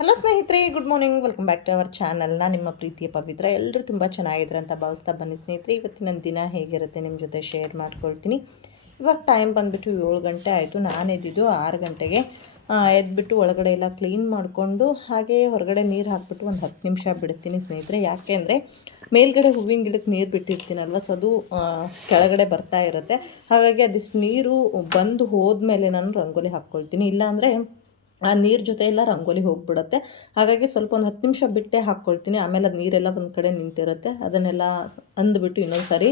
Hello ಸ್ನೇಹಿತರೆ. Good morning welcome back to our ಚಾನಲ್ನ ನಿಮ್ಮ ಪ್ರೀತಿಯ ಪವಿತ್ರ. ಎಲ್ಲರೂ ತುಂಬ ಚೆನ್ನಾಗಿದ್ರೆ ಅಂತ ಭಾವಿಸ್ತಾ ಬನ್ನಿ ಸ್ನೇಹಿತರೆ. ಇವತ್ತಿನ ದಿನ ಹೇಗಿರುತ್ತೆ ನಿಮ್ಮ ಜೊತೆ ಶೇರ್ ಮಾಡ್ಕೊಳ್ತೀನಿ. ಇವಾಗ ಟೈಮ್ ಬಂದುಬಿಟ್ಟು ಏಳು ಗಂಟೆ ಆಯಿತು. ನಾನು ಎದ್ದಿದ್ದು ಆರು ಗಂಟೆಗೆ. ಎದ್ಬಿಟ್ಟು ಒಳಗಡೆ ಎಲ್ಲ ಕ್ಲೀನ್ ಮಾಡಿಕೊಂಡು ಹಾಗೆ ಹೊರಗಡೆ ನೀರು ಹಾಕ್ಬಿಟ್ಟು ಒಂದು ಹತ್ತು ನಿಮಿಷ ಬಿಡ್ತೀನಿ ಸ್ನೇಹಿತರೆ. ಯಾಕೆ ಅಂದರೆ ಮೇಲ್ಗಡೆ ಹೂವಿನ ಗಿಡಕ್ಕೆ ನೀರು ಬಿಟ್ಟಿರ್ತೀನಲ್ವ? ಸೊ ಅದು ಕೆಳಗಡೆ ಬರ್ತಾ ಇರುತ್ತೆ. ಹಾಗಾಗಿ ಅದಿಷ್ಟು ನೀರು ಬಂದು ಹೋದ್ಮೇಲೆ ನಾನು ರಂಗೋಲಿ ಹಾಕ್ಕೊಳ್ತೀನಿ. ಇಲ್ಲಾಂದರೆ ಆ ನೀರು ಜೊತೆ ಎಲ್ಲ ರಂಗೋಲಿ ಹೋಗ್ಬಿಡುತ್ತೆ. ಹಾಗಾಗಿ ಸ್ವಲ್ಪ ಒಂದು ಹತ್ತು ನಿಮಿಷ ಬಿಟ್ಟೆ ಹಾಕ್ಕೊಳ್ತೀನಿ ಆಮೇಲೆ ಅದು ನೀರೆಲ್ಲ ಒಂದು ಕಡೆ ನಿಂತಿರುತ್ತೆ. ಅದನ್ನೆಲ್ಲ ಅಂದ್ಬಿಟ್ಟು ಇನ್ನೊಂದು ಸಾರಿ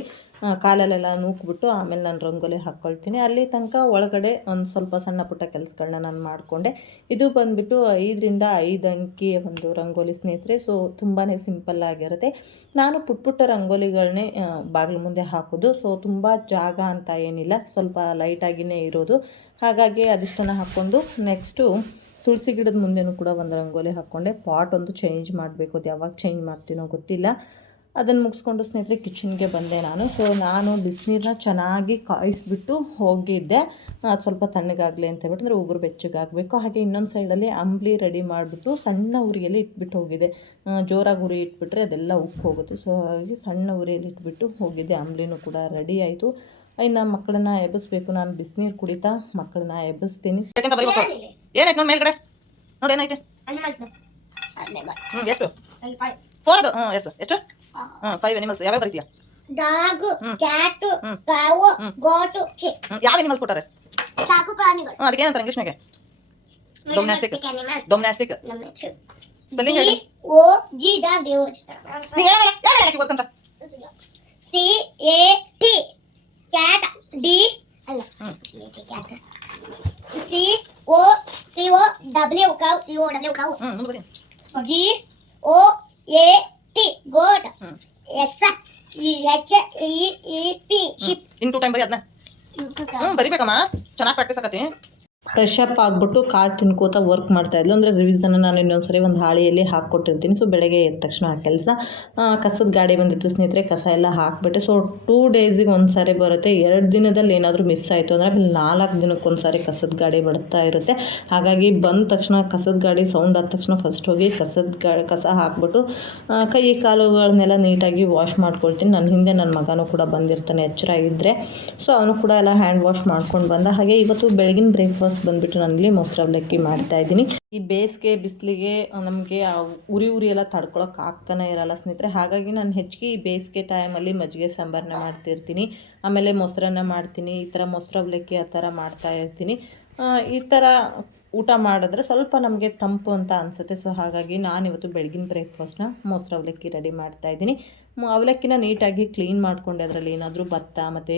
ಕಾಲಲ್ಲೆಲ್ಲ ನೂಕ್ಬಿಟ್ಟು ಆಮೇಲೆ ನಾನು ರಂಗೋಲಿ ಹಾಕ್ಕೊಳ್ತೀನಿ ಅಲ್ಲಿ ತನಕ ಒಳಗಡೆ ಒಂದು ಸ್ವಲ್ಪ ಸಣ್ಣ ಪುಟ್ಟ ಕೆಲಸಗಳನ್ನ ನಾನು ಮಾಡಿಕೊಂಡೆ. ಇದು ಬಂದುಬಿಟ್ಟು ಐದರಿಂದ ಐದು ಅಂಕಿಯ ಒಂದು ರಂಗೋಲಿ ಸ್ನೇಹಿತರೆ, ಸೊ ತುಂಬಾ ಸಿಂಪಲ್ ಆಗಿರುತ್ತೆ. ನಾನು ಪುಟ್ಟ ಪುಟ್ಟ ರಂಗೋಲಿಗಳನ್ನೇ ಬಾಗಿಲು ಮುಂದೆ ಹಾಕೋದು. ಸೊ ತುಂಬ ಜಾಗ ಅಂತ ಏನಿಲ್ಲ. ಸ್ವಲ್ಪ ಲೈಟಾಗಿಯೇ ಇರೋದು. ಹಾಗಾಗಿ ಅದಿಷ್ಟನ್ನು ಹಾಕ್ಕೊಂಡು ನೆಕ್ಸ್ಟು ತುಳಸಿ ಗಿಡದ ಮುಂದೆನೂ ಕೂಡ ಒಂದು ರಂಗೋಲಿ ಹಾಕ್ಕೊಂಡೆ. ಪಾಟ್ ಒಂದು ಚೇಂಜ್ ಮಾಡಬೇಕು. ಅದು ಯಾವಾಗ ಚೇಂಜ್ ಮಾಡ್ತೀನೋ ಗೊತ್ತಿಲ್ಲ. ಅದನ್ನು ಮುಗಿಸ್ಕೊಂಡು ಸ್ನೇಹಿತರೆ ಕಿಚನ್ಗೆ ಬಂದೆ ನಾನು. ಸೊ ನಾನು ಬಿಸಿನೀರನ್ನ ಚೆನ್ನಾಗಿ ಕಾಯಿಸ್ಬಿಟ್ಟು ಹೋಗಿದ್ದೆ. ಅದು ಸ್ವಲ್ಪ ತಣ್ಣಗಾಗಲಿ ಅಂತ ಹೇಳ್ಬಿಟ್ಟು, ಅಂದರೆ ಉಗುರು ಬೆಚ್ಚಗಾಗಬೇಕು. ಹಾಗೆ ಇನ್ನೊಂದು ಸೈಡಲ್ಲಿ ಅಂಬ್ಲಿ ರೆಡಿ ಮಾಡಿಬಿಟ್ಟು ಸಣ್ಣ ಉರಿಯಲ್ಲಿ ಇಟ್ಬಿಟ್ಟು ಹೋಗಿದೆ ಜೋರಾಗಿ ಉರಿ ಇಟ್ಬಿಟ್ರೆ ಅದೆಲ್ಲ ಉಪ್ಪು ಹೋಗುತ್ತೆ. ಸೊ ಹಾಗಾಗಿ ಸಣ್ಣ ಉರಿಯಲ್ಲಿ ಇಟ್ಬಿಟ್ಟು ಹೋಗಿದ್ದೆ. ಅಂಬ್ಲಿನೂ ಕೂಡ ರೆಡಿ ಆಯಿತು. ಇನ್ನು ಮಕ್ಕಳನ್ನ ಎಬ್ಬಿಸ್ಬೇಕು. ನಾನು ಬಿಸಿನೀರು ಕುಡಿತಾ ಮಕ್ಕಳನ್ನ ಎಬ್ಬಿಸ್ತೀನಿ. ಏನಾಯ್ತು ನೋಡಿ ಮೇಲ್ಗಡೆ? ನೋಡಿ ಏನಾಯ್ತು? ಹ್ಞೂ ಎಷ್ಟು? ಫೋರ್ ಅದು. ಹ್ಞೂ ಎಷ್ಟು? ಫೈವ್ ಅನಿಮಲ್ಸ್ ಯಾವ್ಯಾವ ಬರೀತೀಯಾ? ಡಾಗ್ ಹ್ಮ್. ಕ್ಯಾಟ್ ಹ್ಮ್. ಕಾವು ಹ್ಮ್. ಗೋಟು ಯಾವ ಅನಿಮಲ್ಸ್ ಕೊಟ್ಟಾರೆ? ಸಾಕು ಪ್ರಾಣಿಗಳು. ಹ್ಞೂ ಅದಕ್ಕೆ ಏನಂತಾರೆ ಇಂಗ್ಲೀಷ್ನಾಗೆ Domestic. ಡೊಮ್ನಾಸ್ಟಿಕ್ ಸ್ಪೆಲ್ಲಿಂಗ್ ಹೇಳಿ. ಓ ಜಿ ದೇವಜ ನೀ ಹೇಳಲ್ಲ ಹೇಳಲ್ಲ ಯಾಕೆ ಗೊತ್ತಂತ? C A T cat D ಅಲ್ಲ. Cat C O C O W cow C O W ಬರೀ G O A T goat. S E H E E P ship in two time ಬರೀ ಅದನ್ನ ಹ್ಞೂ ಬರಿಬೇಕಮ್ಮ. ಚೆನ್ನಾಗಿ ಪ್ರಾಕ್ಟೀಸ್ ಆಗತ್ತೆ. Fresh up ಆಗಿಬಿಟ್ಟು ಕಾಳು ತಿನ್ಕೋತ ವರ್ಕ್ ಮಾಡ್ತಾ ಇದ್ಲು. ಅಂದರೆ ರಿವಿಸನ್ನ ನಾನು ಇನ್ನೊಂದ್ಸರಿ ಒಂದು ಹಾಳಿಯಲ್ಲಿ ಹಾಕ್ಕೊಟ್ಟಿರ್ತೀನಿ. ಸೊ ಬೆಳಗ್ಗೆ ಎದ್ದ ತಕ್ಷಣ ಆ ಕೆಲಸ. ಕಸದ ಗಾಡಿ ಬಂದಿತ್ತು ಸ್ನೇಹಿತರೆ, ಕಸ ಎಲ್ಲ ಹಾಕಿಬಿಟ್ಟೆ. ಸೊ ಟೂ ಡೇಸಿಗೆ ಒಂದು ಸಾರಿ ಬರುತ್ತೆ. ಎರಡು ದಿನದಲ್ಲಿ ಏನಾದರೂ ಮಿಸ್ ಆಯಿತು ಅಂದರೆ ಆಮೇಲೆ ನಾಲ್ಕು ದಿನಕ್ಕೆ ಒಂದು ಸಾರಿ ಕಸದ ಗಾಡಿ ಬರ್ತಾ ಇರುತ್ತೆ. ಹಾಗಾಗಿ ಬಂದ ತಕ್ಷಣ ಕಸದ ಗಾಡಿ ಸೌಂಡ್ ಆದ ತಕ್ಷಣ ಫಸ್ಟ್ ಹೋಗಿ ಕಸದ ಗಾಡಿ ಕಸ ಹಾಕ್ಬಿಟ್ಟು ಕೈ, ಕಾಲುಗಳನ್ನೆಲ್ಲ ನೀಟಾಗಿ ವಾಶ್ ಮಾಡ್ಕೊಳ್ತೀನಿ. ನನ್ನ ಹಿಂದೆ ನನ್ನ ಮಗನೂ ಕೂಡ ಬಂದಿರ್ತಾನೆ, ಎಚ್ಚರ ಇದ್ದರೆ ಸೊ ಅವನು ಕೂಡ ಎಲ್ಲ ಹ್ಯಾಂಡ್ ವಾಶ್ ಮಾಡ್ಕೊಂಡು ಬಂದ. ಹಾಗೆ ಇವತ್ತು ಬೆಳಗಿನ ಬ್ರೇಕ್ಫಾಸ್ಟ್ ಬಂದುಬಿಟ್ಟು ನಾನಿಲ್ಲಿ ಮೊಸರು ಅವಲಕ್ಕಿ ಮಾಡ್ತಾ ಇದ್ದೀನಿ. ಈ ಬೇಸಿಗೆ ಬಿಸಿಲಿಗೆ ನಮಗೆ ಉರಿ ಉರಿ ಎಲ್ಲ ತಡ್ಕೊಳಕ್ಕೆ ಆಗ್ತಾನೆ ಇರಲ್ಲ ಸ್ನೇಹಿತರೆ. ಹಾಗಾಗಿ ನಾನು ಹೆಚ್ಚಿಗೆ ಈ ಬೇಸಿಗೆ ಟೈಮಲ್ಲಿ ಮಜ್ಜಿಗೆ ಸಾಂಬಾರನ್ನ ಮಾಡ್ತಿರ್ತೀನಿ. ಆಮೇಲೆ ಮೊಸರನ್ನ ಮಾಡ್ತೀನಿ. ಈ ಥರ ಮೊಸರು ಅವಲಕ್ಕಿ ಆ ಥರ ಮಾಡ್ತಾ ಇರ್ತೀನಿ. ಈ ಥರ ಊಟ ಮಾಡಿದ್ರೆ ಸ್ವಲ್ಪ ನಮಗೆ ತಂಪು ಅಂತ ಅನಿಸುತ್ತೆ. ಸೊ ಹಾಗಾಗಿ ನಾನಿವತ್ತು ಬೆಳಗಿನ ಬ್ರೇಕ್ಫಾಸ್ಟ್ನ ಮೊಸರು ಅವಲಕ್ಕಿ ರೆಡಿ ಮಾಡ್ತಾ ಇದ್ದೀನಿ. ಅವಲಕ್ಕಿನ ನೀಟಾಗಿ ಕ್ಲೀನ್ ಮಾಡ್ಕೊಂಡು. ಅದರಲ್ಲಿ ಏನಾದರೂ ಭತ್ತ ಮತ್ತು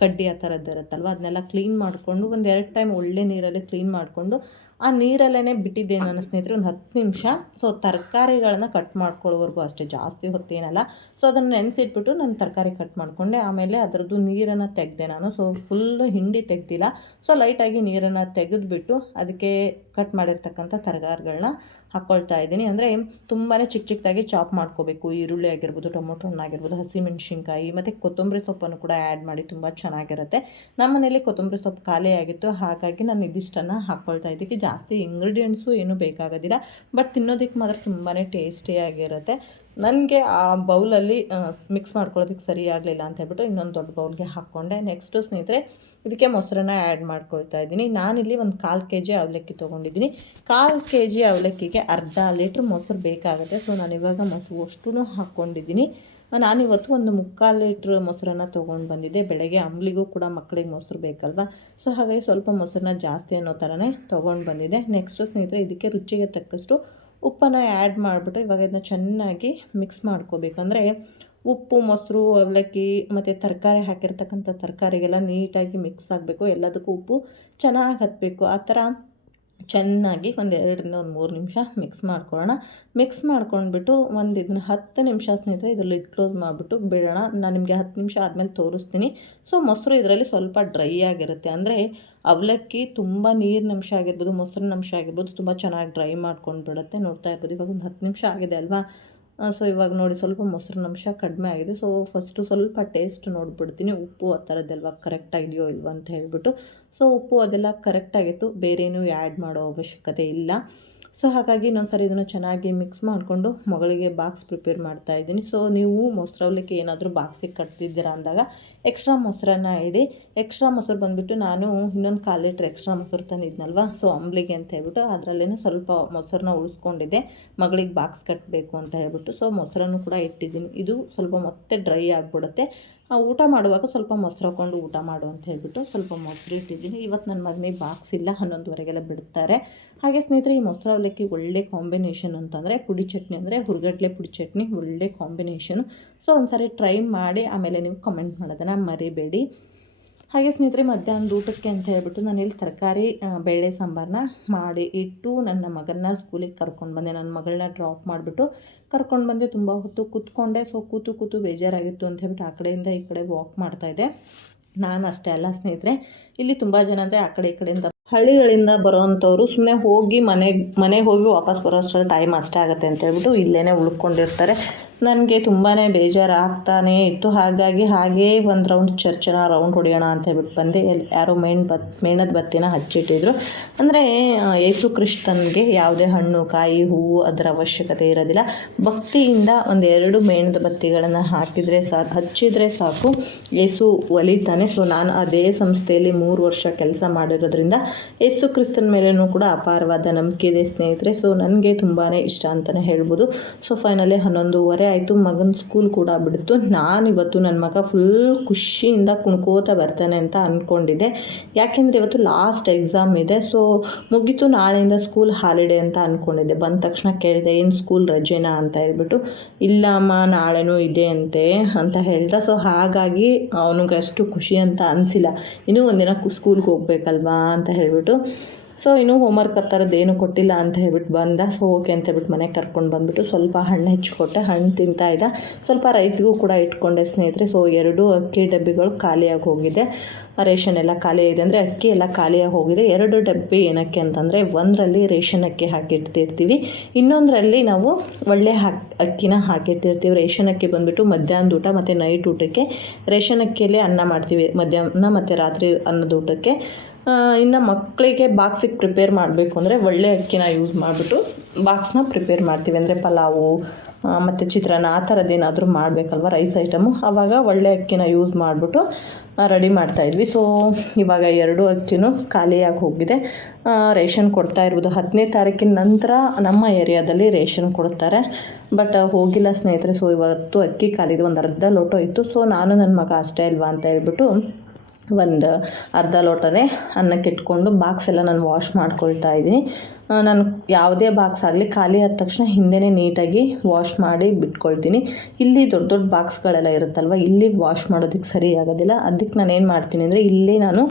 ಕಡ್ಡಿ ಆ ಥರದ್ದು ಇರುತ್ತಲ್ವ, ಅದನ್ನೆಲ್ಲ ಕ್ಲೀನ್ ಮಾಡಿಕೊಂಡು ಒಂದು ಎರಡು ಟೈಮ್ ಒಳ್ಳೆ ನೀರಲ್ಲಿ ಕ್ಲೀನ್ ಮಾಡಿಕೊಂಡು ಆ ನೀರಲ್ಲೇ ಬಿಟ್ಟಿದ್ದೆ ನನ್ನ ಸ್ನೇಹಿತರೆ, ಒಂದು ಹತ್ತು ನಿಮಿಷ. ಸೊ ತರಕಾರಿಗಳನ್ನ ಕಟ್ ಮಾಡ್ಕೊಳ್ಳೋವರೆಗೂ ಅಷ್ಟೇ, ಜಾಸ್ತಿ ಹೊತ್ತೇನಲ್ಲ. ಸೊ ಅದನ್ನು ನೆನೆಸಿಟ್ಬಿಟ್ಟು ನಾನು ತರಕಾರಿ ಕಟ್ ಮಾಡಿಕೊಂಡೆ. ಆಮೇಲೆ ಅದರದ್ದು ನೀರನ್ನು ತೆಗೆದೆ ನಾನು. ಸೊ ಫುಲ್ಲು ಹಿಂಡಿ ತೆಗ್ದಿಲ್ಲ. ಸೊ ಲೈಟಾಗಿ ನೀರನ್ನು ತೆಗೆದುಬಿಟ್ಟು ಅದಕ್ಕೆ ಕಟ್ ಮಾಡಿರ್ತಕ್ಕಂಥ ತರಕಾರಿಗಳನ್ನ ಹಾಕ್ಕೊಳ್ತಾ ಇದ್ದೀನಿ. ಅಂದರೆ ತುಂಬಾ ಚಿಕ್ಕ ಚಿಕ್ಕದಾಗಿ ಚಾಪ್ ಮಾಡ್ಕೋಬೇಕು. ಈರುಳ್ಳಿ ಆಗಿರ್ಬೋದು, ಟೊಮೊಟೊ ಹಣ್ಣು ಆಗಿರ್ಬೋದು, ಹಸಿಮೆಣಸಿನ್ಕಾಯಿ, ಮತ್ತು ಕೊತ್ತಂಬರಿ ಸೊಪ್ಪನ್ನು ಕೂಡ ಆ್ಯಡ್ ಮಾಡಿ ತುಂಬ ಚೆನ್ನಾಗಿರುತ್ತೆ. ನಮ್ಮ ಮನೇಲಿ ಕೊತ್ತಂಬರಿ ಸೊಪ್ಪು ಖಾಲಿ ಆಗಿತ್ತು. ಹಾಗಾಗಿ ನಾನು ಇದಿಷ್ಟನ್ನು ಹಾಕ್ಕೊಳ್ತಾ ಇದ್ದಕ್ಕೆ ಜಾಸ್ತಿ ಇಂಗ್ರೀಡಿಯೆಂಟ್ಸು ಏನೂ ಬೇಕಾಗೋದಿಲ್ಲ. ಬಟ್ ತಿನ್ನೋದಕ್ಕೆ ಮಾತ್ರ ತುಂಬಾ ಟೇಸ್ಟಿಯಾಗಿರುತ್ತೆ ನನಗೆ ಆ ಬೌಲಲ್ಲಿ ಮಿಕ್ಸ್ ಮಾಡ್ಕೊಳ್ಳೋದಕ್ಕೆ ಸರಿ ಆಗಲಿಲ್ಲ ಅಂತ ಹೇಳ್ಬಿಟ್ಟು ಇನ್ನೊಂದು ದೊಡ್ಡ ಬೌಲ್ಗೆ ಹಾಕ್ಕೊಂಡೆ. ನೆಕ್ಸ್ಟು ಸ್ನೇಹಿತರೆ, ಇದಕ್ಕೆ ಮೊಸರನ್ನ ಆ್ಯಡ್ ಮಾಡ್ಕೊಳ್ತಾ ಇದ್ದೀನಿ. ನಾನಿಲ್ಲಿ ಒಂದು ಕಾಲು ಕೆ ಜಿ ಅವಲಕ್ಕಿ ತೊಗೊಂಡಿದ್ದೀನಿ. ಕಾಲು ಕೆ ಜಿ ಅವಲಕ್ಕಿಗೆ ಅರ್ಧ ಲೀಟ್ರ್ ಮೊಸರು ಬೇಕಾಗುತ್ತೆ. ಸೊ ಇವಾಗ ಮೊಸರು ಅಷ್ಟೂ ಹಾಕ್ಕೊಂಡಿದ್ದೀನಿ. ನಾನಿವತ್ತು ಒಂದು ಮುಕ್ಕಾಲು ಲೀಟ್ರ್ ಮೊಸರನ್ನ ತೊಗೊಂಡು ಬಂದಿದ್ದೆ. ಬೆಳಗ್ಗೆ ಅಂಬ್ಲಿಗೂ ಕೂಡ ಮಕ್ಕಳಿಗೆ ಮೊಸರು ಬೇಕಲ್ವ? ಸೊ ಹಾಗಾಗಿ ಸ್ವಲ್ಪ ಮೊಸರನ್ನ ಜಾಸ್ತಿ ಅನ್ನೋ ಥರನೇ ತೊಗೊಂಡು ಬಂದಿದ್ದೆ. ನೆಕ್ಸ್ಟು ಸ್ನೇಹಿತರೆ, ಇದಕ್ಕೆ ರುಚಿಗೆ ತಕ್ಕಷ್ಟು ಉಪ್ಪನ್ನು ಆ್ಯಡ್ ಮಾಡಿಬಿಟ್ಟು ಇವಾಗ ಇದನ್ನ ಚೆನ್ನಾಗಿ ಮಿಕ್ಸ್ ಮಾಡ್ಕೋಬೇಕು. ಅಂದರೆ ಉಪ್ಪು, ಮೊಸರು, ಅವಲಕ್ಕಿ, ಮತ್ತು ತರಕಾರಿ ಹಾಕಿರ್ತಕ್ಕಂಥ ತರಕಾರಿಗೆಲ್ಲ ನೀಟಾಗಿ ಮಿಕ್ಸ್ ಆಗಬೇಕು. ಎಲ್ಲದಕ್ಕೂ ಉಪ್ಪು ಚೆನ್ನಾಗಿ ಹತ್ತಬೇಕು ಆ ಥರ ಚೆನ್ನಾಗಿ ಒಂದು ಎರಡರಿಂದ ಒಂದು ಮೂರು ನಿಮಿಷ ಮಿಕ್ಸ್ ಮಾಡ್ಕೊಳ್ಳೋಣ. ಮಿಕ್ಸ್ ಮಾಡ್ಕೊಂಡ್ಬಿಟ್ಟು ಒಂದು ಇದನ್ನ ಹತ್ತು ನಿಮಿಷ ಸ್ನೇಹಿತರೆ ಇದು ಲಿಡ್ ಕ್ಲೋಸ್ ಮಾಡಿಬಿಟ್ಟು ಬಿಡೋಣ. ನಾನು ನಿಮಗೆ ಹತ್ತು ನಿಮಿಷ ಆದಮೇಲೆ ತೋರಿಸ್ತೀನಿ. ಸೊ ಮೊಸರು ಇದರಲ್ಲಿ ಸ್ವಲ್ಪ ಡ್ರೈ ಆಗಿರುತ್ತೆ. ಅಂದರೆ ಅವಲಕ್ಕಿ ತುಂಬ ನೀರಿನ ಅಂಶ ಆಗಿರ್ಬೋದು ಮೊಸರಿನ ಅಂಶ ಆಗಿರ್ಬೋದು, ತುಂಬ ಚೆನ್ನಾಗಿ ಡ್ರೈ ಮಾಡ್ಕೊಂಡು ಬಿಡುತ್ತೆ ನೋಡ್ತಾ ಇರ್ಬೋದು. ಇವಾಗ ಒಂದು ಹತ್ತು ನಿಮಿಷ ಆಗಿದೆ ಅಲ್ವಾ? ಸೊ ಇವಾಗ ನೋಡಿ ಸ್ವಲ್ಪ ಮೊಸರಿನ ಅಂಶ ಕಡಿಮೆ ಆಗಿದೆ. ಸೊ ಫಸ್ಟು ಸ್ವಲ್ಪ ಟೇಸ್ಟ್ ನೋಡಿಬಿಡ್ತೀನಿ. ಉಪ್ಪು ಆ ಥರದ್ದೆಲ್ವ ಕರೆಕ್ಟಾಗಿದೆಯೋ ಇಲ್ವೋ ಅಂತ ಹೇಳಿಬಿಟ್ಟು. ಸೊ ಉಪ್ಪು ಅದೆಲ್ಲ ಕರೆಕ್ಟಾಗಿತ್ತು ಬೇರೇನೂ ಆ್ಯಡ್ ಮಾಡೋ ಅವಶ್ಯಕತೆ ಇಲ್ಲ. ಸೊ ಹಾಗಾಗಿ ಇನ್ನೊಂದು ಸರಿ ಇದನ್ನು ಚೆನ್ನಾಗಿ ಮಿಕ್ಸ್ ಮಾಡಿಕೊಂಡು ಮಗಳಿಗೆ ಬಾಕ್ಸ್ ಪ್ರಿಪೇರ್ ಮಾಡ್ತಾ ಇದ್ದೀನಿ. ಸೊ ನೀವು ಮೊಸರು ಏನಾದರೂ ಬಾಕ್ಸಿಗೆ ಕಟ್ತಿದ್ದೀರಾ ಅಂದಾಗ ಎಕ್ಸ್ಟ್ರಾ ಮೊಸರನ್ನ ಇಡಿ. ಎಕ್ಸ್ಟ್ರಾ ಮೊಸರು ಬಂದುಬಿಟ್ಟು ನಾನು ಇನ್ನೊಂದು ಕಾಲು ಲೀಟ್ರ್ ಎಕ್ಸ್ಟ್ರಾ ಮೊಸರು ತಂದಿದ್ನಲ್ವ? ಸೊ ಅಂಬ್ಲಿಗೆ ಅಂತ ಹೇಳ್ಬಿಟ್ಟು ಅದರಲ್ಲೇನು ಸ್ವಲ್ಪ ಮೊಸರನ್ನ ಉಳಿಸ್ಕೊಂಡಿದ್ದೆ. ಮಗಳಿಗೆ ಬಾಕ್ಸ್ ಕಟ್ಟಬೇಕು ಅಂತ ಹೇಳ್ಬಿಟ್ಟು. ಸೊ ಮೊಸರನ್ನು ಕೂಡ ಇಟ್ಟಿದ್ದೀನಿ. ಇದು ಸ್ವಲ್ಪ ಮತ್ತೆ ಡ್ರೈ ಆಗಿಬಿಡುತ್ತೆ. ಆ ಊಟ ಮಾಡುವಾಗ ಸ್ವಲ್ಪ ಮೊಸರು ಹಾಕ್ಕೊಂಡು ಊಟ ಮಾಡು ಅಂತ ಹೇಳಿಬಿಟ್ಟು ಸ್ವಲ್ಪ ಮೊಸರು ಇಟ್ಟಿದ್ದೀನಿ. ಇವತ್ತು ನನ್ನ ಮಗನಿಗೆ ಬಾಕ್ಸ್ ಇಲ್ಲ, ಹನ್ನೊಂದುವರೆಗೆಲ್ಲ ಬಿಡ್ತಾರೆ. ಹಾಗೆ ಸ್ನೇಹಿತರೆ, ಈ ಮೊಸರು ಅವಲಕ್ಕಿ ಒಳ್ಳೆ ಕಾಂಬಿನೇಷನ್ ಅಂತಂದರೆ ಪುಡಿ ಚಟ್ನಿ ಅಂದರೆ ಹುರ್ಗಡ್ಲೆ ಪುಡಿ ಚಟ್ನಿ ಒಳ್ಳೆ ಕಾಂಬಿನೇಷನು ಸೊ ಒಂದ್ಸರಿ ಟ್ರೈ ಮಾಡಿ, ಆಮೇಲೆ ನೀವು ಕಮೆಂಟ್ ಮಾಡೋದನ್ನು ಮರಿಬೇಡಿ. ಹಾಗೆ ಸ್ನೇಹಿತರೆ, ಮಧ್ಯಾಹ್ನದ ಊಟಕ್ಕೆ ಅಂತ ಹೇಳ್ಬಿಟ್ಟು ನಾನು ಇಲ್ಲಿ ತರಕಾರಿ ಬೇಳೆ ಸಾಂಬಾರನ್ನ ಮಾಡಿ ಇಟ್ಟು ನನ್ನ ಮಗನ್ನ ಸ್ಕೂಲಿಗೆ ಕರ್ಕೊಂಡು ಬಂದೆ ನನ್ನ ಮಗಳನ್ನ ಡ್ರಾಪ್ ಮಾಡಿಬಿಟ್ಟು ಕರ್ಕೊಂಡು ಬಂದೆ ತುಂಬ ಹೊತ್ತು ಕೂತ್ಕೊಂಡೆ. ಸೊ ಕೂತು ಕೂತು ಬೇಜಾರಾಗಿತ್ತು ಅಂತ ಹೇಳ್ಬಿಟ್ಟು ಆ ಕಡೆಯಿಂದ ಈ ಕಡೆ ವಾಕ್ ಮಾಡ್ತಾ ಇದ್ದೆ. ನಾನು ಅಷ್ಟೇ ಅಲ್ಲ ಸ್ನೇಹಿತರೆ, ಇಲ್ಲಿ ತುಂಬ ಜನ ಅಂದರೆ ಆ ಕಡೆ ಈ ಕಡೆಯಿಂದ ಹಳ್ಳಿಗಳಿಂದ ಬರೋವಂಥವ್ರು ಸುಮ್ಮನೆ ಹೋಗಿ ಮನೆಗೆ ಮನೆಗೆ ಹೋಗಿ ವಾಪಸ್ ಬರೋ ಅಷ್ಟರಲ್ಲಿ ಟೈಮ್ ಅಷ್ಟೇ ಆಗುತ್ತೆ ಅಂತ ಹೇಳ್ಬಿಟ್ಟು ಇಲ್ಲೇ ಉಳ್ಕೊಂಡಿರ್ತಾರೆ. ನನಗೆ ತುಂಬಾ ಬೇಜಾರು ಆಗ್ತಾನೆ ಇತ್ತು. ಹಾಗಾಗಿ ಹಾಗೇ ಒಂದು ರೌಂಡ್ ಚರ್ಚನ ರೌಂಡ್ ಹೊಡೆಯೋಣ ಅಂತ ಹೇಳ್ಬಿಟ್ಟು ಬಂದೆ. ಯಾರೋ ಮೇಣ್ ಬತ್, ಮೇಣದ ಬತ್ತಿನ ಹಚ್ಚಿಟ್ಟಿದ್ರು. ಅಂದರೆ ಯೇಸು ಕ್ರಿಸ್ತನ್ಗೆ ಯಾವುದೇ ಹಣ್ಣು, ಕಾಯಿ, ಹೂವು ಅದರ ಅವಶ್ಯಕತೆ ಇರೋದಿಲ್ಲ. ಭಕ್ತಿಯಿಂದ ಒಂದೆರಡು ಮೇಣದ ಬತ್ತಿಗಳನ್ನು ಹಾಕಿದರೆ ಸಾಕು, ಹಚ್ಚಿದರೆ ಸಾಕು. ಯೇಸು ಒಲಿತಾನೆ. ಸೊ ನಾನು ಅದೇ ಸಂಸ್ಥೆಯಲ್ಲಿ ಮೂರು ವರ್ಷ ಕೆಲಸ ಮಾಡಿರೋದ್ರಿಂದ ಯೇಸು ಕ್ರಿಸ್ತನ ಮೇಲೇನೂ ಕೂಡ ಅಪಾರವಾದ ನಂಬಿಕೆ ಇದೆ ಸ್ನೇಹಿತರೆ. ಸೊ ನನಗೆ ತುಂಬಾ ಇಷ್ಟ ಅಂತಲೇ ಹೇಳ್ಬೋದು. ಸೊ ಫೈನಲಿ ಹನ್ನೊಂದೂವರೆ ಆಯಿತು. ಮಗನ ಸ್ಕೂಲ್ ಕೂಡ ಬಿಡ್ತು. ನಾನು ಇವತ್ತು ನನ್ನ ಮಗ ಫುಲ್ ಖುಷಿಯಿಂದ ಕುಣ್ಕೋತಾ ಬರ್ತಾನೆ ಅಂತ ಅಂದ್ಕೊಂಡಿದ್ದೆ ಯಾಕೆಂದರೆ ಇವತ್ತು ಲಾಸ್ಟ್ ಎಕ್ಸಾಮ್ ಇದೆ. ಸೊ ಮುಗೀತು ನಾಳೆಯಿಂದ ಸ್ಕೂಲ್ ಹಾಲಿಡೇ ಅಂತ ಅಂದ್ಕೊಂಡಿದ್ದೆ ಬಂದ ತಕ್ಷಣ ಕೇಳಿದೆ, ಏನು ಸ್ಕೂಲ್ ರಜೆನಾ? ಅಂತ ಹೇಳ್ಬಿಟ್ಟು, ಇಲ್ಲಮ್ಮ, ನಾಳೆನೂ ಇದೆ ಅಂತೆ, ಅಂತ ಹೇಳ್ದ ಸೊ ಹಾಗಾಗಿ ಅವನಿಗೆ ಅಷ್ಟು ಖುಷಿ ಅಂತ ಅನಿಸಿಲ್ಲ. ಇನ್ನೂ ಒಂದಿನ ಸ್ಕೂಲ್ಗೆ ಹೋಗ್ಬೇಕಲ್ವಾ? ಅಂತ ಹೇಳ್ಬಿಟ್ಟು, ಸೊ, ಇನ್ನೂ ಹೋಮ್ವರ್ಕ್ ಆ ಏನು ಕೊಟ್ಟಿಲ್ಲ ಅಂತ ಹೇಳ್ಬಿಟ್ಟು ಬಂದ. ಸೊ ಓಕೆ ಅಂತ ಹೇಳ್ಬಿಟ್ಟು ಮನೆಗೆ ಕರ್ಕೊಂಡು ಬಂದುಬಿಟ್ಟು ಸ್ವಲ್ಪ ಹಣ್ಣು ಹೆಚ್ಚಿಕೊಟ್ಟೆ ಹಣ್ಣು ತಿಂತಾ ಇದ್ದ. ಸ್ವಲ್ಪ ರೈಸ್ಗೂ ಕೂಡ ಇಟ್ಕೊಂಡೆ ಸ್ನೇಹಿತರೆ. ಸೊ, ಎರಡು ಅಕ್ಕಿ ಡಬ್ಬಿಗಳು ಖಾಲಿಯಾಗಿ ಹೋಗಿದೆ. ರೇಷನ್ ಎಲ್ಲ ಖಾಲಿ ಇದೆ ಅಂದರೆ ಅಕ್ಕಿ ಎಲ್ಲ ಖಾಲಿಯಾಗಿ ಹೋಗಿದೆ. ಎರಡು ಡಬ್ಬಿ ಏನಕ್ಕೆ ಅಂತಂದರೆ ಒಂದರಲ್ಲಿ ರೇಷನ್ ಅಕ್ಕಿ ಹಾಕಿಟ್ಟಿರ್ತೀವಿ. ಇನ್ನೊಂದರಲ್ಲಿ ನಾವು ಒಳ್ಳೆ ಹಾಕಿ, ಅಕ್ಕಿನ ಹಾಕಿಟ್ಟಿರ್ತೀವಿ. ರೇಷನ್ ಅಕ್ಕಿ ಬಂದುಬಿಟ್ಟು ಮಧ್ಯಾಹ್ನದ ಊಟ ಮತ್ತು ನೈಟ್ ಊಟಕ್ಕೆ. ರೇಷನ್ ಅಕ್ಕಿಯಲ್ಲೇ ಅನ್ನ ಮಾಡ್ತೀವಿ. ಮಧ್ಯಾಹ್ನ ಮತ್ತು ರಾತ್ರಿ ಅನ್ನದ ಊಟಕ್ಕೆ. ಇನ್ನು ಮಕ್ಕಳಿಗೆ ಬಾಕ್ಸಿಗೆ ಪ್ರಿಪೇರ್ ಮಾಡಬೇಕು ಅಂದರೆ ಒಳ್ಳೆ ಅಕ್ಕಿನ ಯೂಸ್ ಮಾಡಿಬಿಟ್ಟು ಬಾಕ್ಸ್ನ ಪ್ರಿಪೇರ್ ಮಾಡ್ತೀವಿ. ಅಂದರೆ ಪಲಾವು ಮತ್ತು ಚಿತ್ರಾನ್ನ, ಆ ಥರದ್ದೇನಾದರೂ ಮಾಡಬೇಕಲ್ವ ರೈಸ್ ಐಟಮು ಆವಾಗ ಒಳ್ಳೆ ಅಕ್ಕಿನ ಯೂಸ್ ಮಾಡಿಬಿಟ್ಟು ರೆಡಿ ಮಾಡ್ತಾಯಿದ್ವಿ ಸೊ ಇವಾಗ ಎರಡು ಅಕ್ಕಿನೂ ಖಾಲಿಯಾಗಿ ಹೋಗಿದೆ. ರೇಷನ್ ಕೊಡ್ತಾ ಇರ್ಬೋದು. ಹತ್ತನೇ ತಾರೀಕಿನ ನಂತರ ನಮ್ಮ ಏರಿಯಾದಲ್ಲಿ ರೇಷನ್ ಕೊಡ್ತಾರೆ. ಬಟ್ ಹೋಗಿಲ್ಲ ಸ್ನೇಹಿತರೆ. ಸೊ ಇವತ್ತು ಅಕ್ಕಿ ಖಾಲಿದು. ಒಂದು ಅರ್ಧ ಲೋಟೋ ಇತ್ತು. ಸೊ ನಾನು ನನ್ನ ಮಗ ಅಷ್ಟೇ ಅಲ್ವಾ ಅಂತ ಹೇಳ್ಬಿಟ್ಟು ಒಂದು ಅರ್ಧ ಲೋಟನೇ ಅನ್ನಕ್ಕೆ ಇಟ್ಕೊಂಡು ಬಾಕ್ಸ್ ಎಲ್ಲ ನಾನು ವಾಶ್ ಮಾಡ್ಕೊಳ್ತಾ ಇದ್ದೀನಿ. ನಾನು ಯಾವುದೇ ಬಾಕ್ಸ್ ಆಗಲಿ ಖಾಲಿ ಆದ ತಕ್ಷಣ ಹಿಂದೆನೇ ನೀಟಾಗಿ ವಾಶ್ ಮಾಡಿ ಬಿಟ್ಕೊಳ್ತೀನಿ. ಇಲ್ಲಿ ದೊಡ್ಡ ದೊಡ್ಡ ಬಾಕ್ಸ್ಗಳೆಲ್ಲ ಇರುತ್ತಲ್ವ, ಇಲ್ಲಿ ವಾಶ್ ಮಾಡೋದಕ್ಕೆ ಸರಿ ಆಗೋದಿಲ್ಲ. ಅದಕ್ಕೆ ನಾನು ಏನು ಮಾಡ್ತೀನಿ ಅಂದರೆ ಇಲ್ಲಿ ನಾನು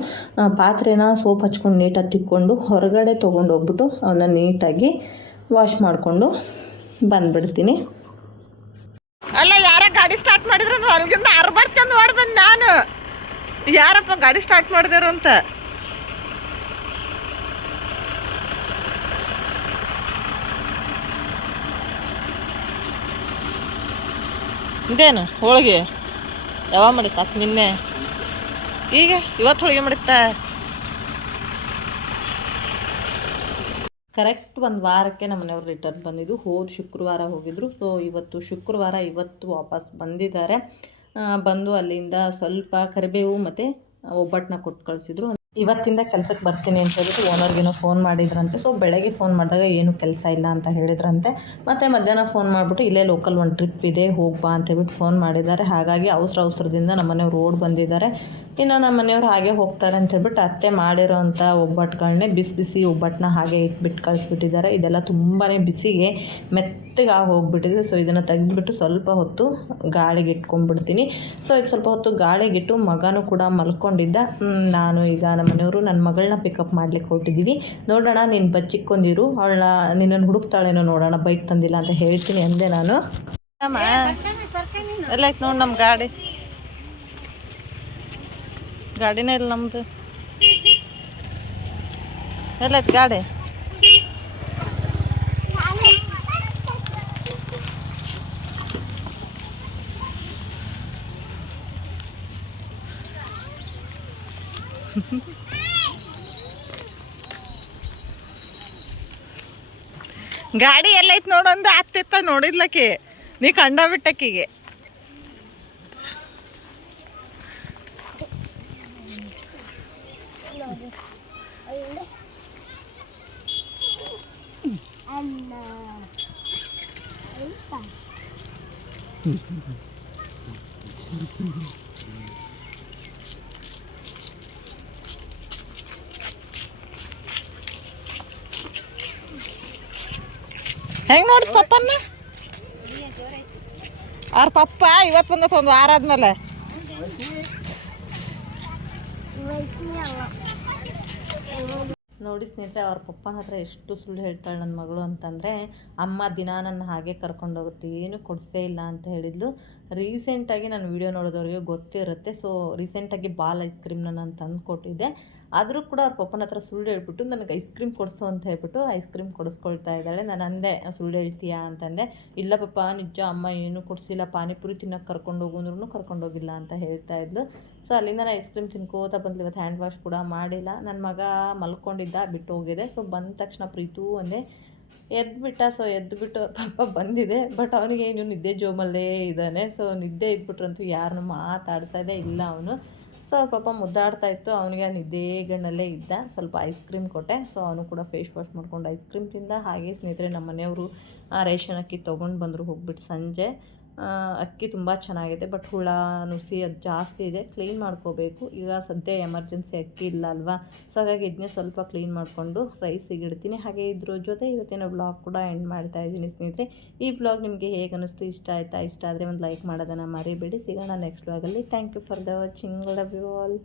ಪಾತ್ರೆನ ಸೋಪ್ ಹಚ್ಕೊಂಡು ನೀಟಾಗಿ ತಿಕ್ಕೊಂಡು ಹೊರಗಡೆ ತೊಗೊಂಡು ಹೋಗ್ಬಿಟ್ಟು ಅವನ್ನ ನೀಟಾಗಿ ವಾಶ್ ಮಾಡಿಕೊಂಡು ಬಂದ್ಬಿಡ್ತೀನಿ. ಅಲ್ಲ, ಯಾರ ಗಾಡಿ ಸ್ಟಾರ್ಟ್ ಮಾಡಿದ್ರು ಹೊರಗಿಂದ ಅರ್ಬಡ್ಸ್ಕೊಂಡು ಬಂದ್ ನಾನು. ಯಾರಪ್ಪ ಗಾಡಿ ಸ್ಟಾರ್ಟ್ ಮಾಡಿದಾರ ಅಂತ? ಇದೇನು, ಹೋಳಿಗೆ? ಯಾವಾಗ ಮಾಡಿತ್ತ ನಿನ್ನೆ? ಈಗ? ಇವತ್ತು ಹೋಳಿಗೆ ಮಾಡಿತ್ತ ಕರೆಕ್ಟ್ ಒಂದು ವಾರಕ್ಕೆ ನಮ್ಮ ಮನೆಯವ್ರು ರಿಟರ್ನ್ ಬಂದಿದ್ದು. ಹೋದ ಶುಕ್ರವಾರ ಹೋಗಿದ್ರು. ಸೊ ಇವತ್ತು ಶುಕ್ರವಾರ, ಇವತ್ತು ವಾಪಸ್ ಬಂದಿದ್ದಾರೆ. ಬಂದು ಅಲ್ಲಿಂದ ಸ್ವಲ್ಪ ಕರಿಬೇವು ಮತ್ತು ಒಬ್ಬಟ್ಟನ್ನ ಕೊಟ್ಟು ಕಳಿಸಿದ್ರು. ಇವತ್ತಿಂದ ಕೆಲಸಕ್ಕೆ ಬರ್ತೀನಿ ಅಂತ ಹೇಳ್ಬಿಟ್ಟು ಓನರ್ಗೇನೋ ಫೋನ್ ಮಾಡಿದ್ರಂತೆ. ಸೊ ಬೆಳಗ್ಗೆ ಫೋನ್ ಮಾಡಿದಾಗ ಏನು ಕೆಲಸ ಇಲ್ಲ ಅಂತ ಹೇಳಿದ್ರಂತೆ. ಮತ್ತು ಮಧ್ಯಾಹ್ನ ಫೋನ್ ಮಾಡಿಬಿಟ್ಟು ಇಲ್ಲೇ ಲೋಕಲ್ ಒಂದು ಟ್ರಿಪ್ ಇದೆ ಹೋಗ್ಬಾ ಅಂತ ಹೇಳ್ಬಿಟ್ಟು ಫೋನ್ ಮಾಡಿದ್ದಾರೆ. ಹಾಗಾಗಿ ಅವಸರ ಅವಸರದಿಂದ ನಮ್ಮ ಮನೆಯವ್ರು ಓಡ್ ಬಂದಿದ್ದಾರೆ. ಇನ್ನು ನಮ್ಮ ಮನೆಯವ್ರು ಹಾಗೆ ಹೋಗ್ತಾರೆ ಅಂತ ಹೇಳ್ಬಿಟ್ಟು ಅತ್ತೆ ಮಾಡಿರೋಂಥ ಒಬ್ಬಟ್ಟುಗಳನ್ನೇ ಬಿಸಿ ಬಿಸಿ ಒಬ್ಬಟ್ಟನ್ನ ಹಾಗೆ ಇಟ್ಬಿಟ್ಟು ಕಳಿಸ್ಬಿಟ್ಟಿದ್ದಾರೆ. ಇದೆಲ್ಲ ತುಂಬಾ ಬಿಸಿಗೆ ಮೆತ್ತಗೆ ಹೋಗ್ಬಿಟ್ಟಿದೆ. ಸೊ ಇದನ್ನು ತೆಗೆದುಬಿಟ್ಟು ಸ್ವಲ್ಪ ಹೊತ್ತು ಗಾಳಿಗೆ ಇಟ್ಕೊಂಡ್ಬಿಡ್ತೀನಿ. ಸೊ ಇದು ಸ್ವಲ್ಪ ಹೊತ್ತು ಗಾಳಿಗಿಟ್ಟು ಮಗನೂ ಕೂಡ ಮಲ್ಕೊಂಡಿದ್ದ. ನಾನು ಈಗ ಮನೆಯವರು ನನ್ನ ಮಗಳನ್ನ ಪಿಕಪ್ ಮಾಡ್ಲಿಕ್ಕೆ ಹೊರಟಿದ್ದೀವಿ ನೋಡೋಣ ನೀನು ಬಚ್ಚಿಕ್ಕೊಂಡಿರು ಅವಳನ್ನ ನಿನ್ನನ್ನು ಹುಡುಕ್ತಾಳೇನೋ ನೋಡೋಣ ಬೈಕ್ ತಂದಿಲ್ಲ ಅಂತ ಹೇಳ್ತೀನಿ ಅಂದೆ ನಾನು. ಎಲ್ಲ ಐತೆ ನೋಡಿ ನಮ್ಮ ಗಾಡಿ. ಗಾಡಿನೇ ಇಲ್ಲ ನಮ್ದು. ಎಲ್ಲ ಐತೆ ಗಾಡಿ? ಗಾಡಿ ಎಲ್ಲೈತ್ ನೋಡಂದ ಅತ್ತಿತ್ತ ನೋಡಿದ್ಲಕಿ ನೀ ಕಂಡ ಬಿಟ್ಟಕ್ಕಿಗೆ. ಅನ್ನ ಹೆಂಗ್ ನೋಡಿ ಪಪ್ಪನ್ನ? ಅವ್ರ ಪಪ್ಪ ಇವತ್ತು ಬಂದ ಒಂದು ವಾರ ಆದ್ಮೇಲೆ. ನೋಡಿ ಸ್ನೇಹಿತರೆ, ಅವ್ರ ಪಪ್ಪನ ಹತ್ರ ಎಷ್ಟು ಸುಳ್ಳು ಹೇಳ್ತಾಳೆ ನನ್ನ ಮಗಳು ಅಂತಂದರೆ ಅಮ್ಮ ದಿನ ನನ್ನ ಹಾಗೆ ಕರ್ಕೊಂಡೋಗುತ್ತೆ ಏನು ಕೊಡಿಸೇ ಇಲ್ಲ ಅಂತ ಹೇಳಿದ್ಲು. ರೀಸೆಂಟಾಗಿ ನಾನು ವಿಡಿಯೋ ನೋಡೋದವ್ರಿಗೆ ಗೊತ್ತಿರುತ್ತೆ. ಸೊ ರೀಸೆಂಟಾಗಿ ಬಾಲ್ ಐಸ್ ಕ್ರೀಮ್ನ ನಾನು ತಂದು ಕೊಟ್ಟಿದ್ದೆ. ಆದರೂ ಕೂಡ ಅವ್ರ ಪಪ್ಪನ ಹತ್ರ ಸುಳ್ಳು ಹೇಳ್ಬಿಟ್ಟು, ನನಗೆ ಐಸ್ ಕ್ರೀಮ್ ಕೊಡಿಸು ಅಂತ ಹೇಳ್ಬಿಟ್ಟು ಐಸ್ ಕ್ರೀಮ್ ಕೊಡಿಸ್ಕೊಳ್ತಾ ಇದ್ದಾಳೆ. ನಾನು ಅಂದೆ, ಸುಳ್ಳು ಹೇಳ್ತೀಯಾ? ಅಂತಂದೆ ಇಲ್ಲ ಪಪ್ಪ, ನಿಜ ಅಮ್ಮ ಏನು ಕೊಡಿಸಿಲ್ಲ. ಪಾನಿಪುರಿ ತಿನ್ನೋಕೆ ಕರ್ಕೊಂಡು ಹೋಗು ಅಂದ್ರೂ ಕರ್ಕೊಂಡೋಗಿಲ್ಲ ಅಂತ ಹೇಳ್ತಾ ಇದ್ಲು. ಸೊ ಅಲ್ಲಿಂದ ನಾನು ಐಸ್ ಕ್ರೀಮ್ ತಿನ್ಕೋತ ಬಂದ್ಲು. ಇವತ್ತು ಹ್ಯಾಂಡ್ ವಾಶ್ ಕೂಡ ಮಾಡಿಲ್ಲ. ನನ್ನ ಮಗ ಮಲ್ಕೊಂಡಿದ್ದ ಬಿಟ್ಟು ಹೋಗಿದೆ ಸೊ ಬಂದ ತಕ್ಷಣ ಪ್ರೀತು ಅಂದೆ ಎದ್ಬಿಟ್ಟ ಸೊ ಎದ್ಬಿಟ್ಟು ಪಾಪ ಬಂದಿದೆ. ಬಟ್ ಅವನಿಗೆ ಇನ್ನು ನಿದ್ದೆ ಜೋಮಲ್ಲೇ ಇದ್ದಾನೆ. ಸೊ ನಿದ್ದೆ ಇದ್ಬಿಟ್ರಂತೂ ಯಾರನ್ನು ಮಾತಾಡ್ಸೋದೇ ಇಲ್ಲ ಅವನು. ಸೊ ಪಾಪ ಮುದ್ದಾಡ್ತಾ ಇತ್ತು. ಅವನಿಗೆ ನಿದ್ದೆ ಗಣ್ಣಲ್ಲೇ ಇದ್ದ. ಸ್ವಲ್ಪ ಐಸ್ ಕ್ರೀಮ್ ಕೊಟ್ಟೆ. ಸೊ ಅವನು ಕೂಡ ಫೇಸ್ ವಾಶ್ ಮಾಡ್ಕೊಂಡು ಐಸ್ ಕ್ರೀಮ್ ತಿಂದ. ಹಾಗೆ ಸ್ನೇಹಿತರೆ ನಮ್ಮ ಮನೆಯವರು ಆ ರೇಷನ್ ಅಕ್ಕಿ ತೊಗೊಂಡು ಬಂದರು ಹೋಗ್ಬಿಟ್ಟು ಸಂಜೆ. ಆ, ಅಕ್ಕಿ ತುಂಬ ಚೆನ್ನಾಗಿದೆ ಬಟ್ ಹುಳ, ನುಸಿ ಅದು ಜಾಸ್ತಿ ಇದೆ ಕ್ಲೀನ್ ಮಾಡ್ಕೋಬೇಕು. ಈಗ ಸದ್ಯ ಎಮರ್ಜೆನ್ಸಿ ಅಕ್ಕಿ ಇಲ್ಲ ಅಲ್ವಾ? ಸೊ ಹಾಗಾಗಿ ಇದನ್ನೇ ಸ್ವಲ್ಪ ಕ್ಲೀನ್ ಮಾಡಿಕೊಂಡು ರೈಸಿಗೆ ಇಡ್ತೀನಿ. ಹಾಗೆ ಇದ್ರ ಜೊತೆ ಇವತ್ತಿನ ಬ್ಲಾಗ್ ಕೂಡ ಎಂಡ್ ಮಾಡ್ತಾ ಇದ್ದೀನಿ ಸ್ನೇಹಿತರೆ. ಈ ಬ್ಲಾಗ್ ನಿಮಗೆ ಹೇಗೆ ಅನ್ನಿಸ್ತು, ಇಷ್ಟ ಆಯಿತಾ? ಇಷ್ಟ ಆದರೆ ಒಂದು ಲೈಕ್ ಮಾಡೋದನ್ನು ಮರಿಬೇಡಿ. ಸಿಗೋಣ next ಬ್ಲಾಗಲ್ಲಿ thank you for the watching love you all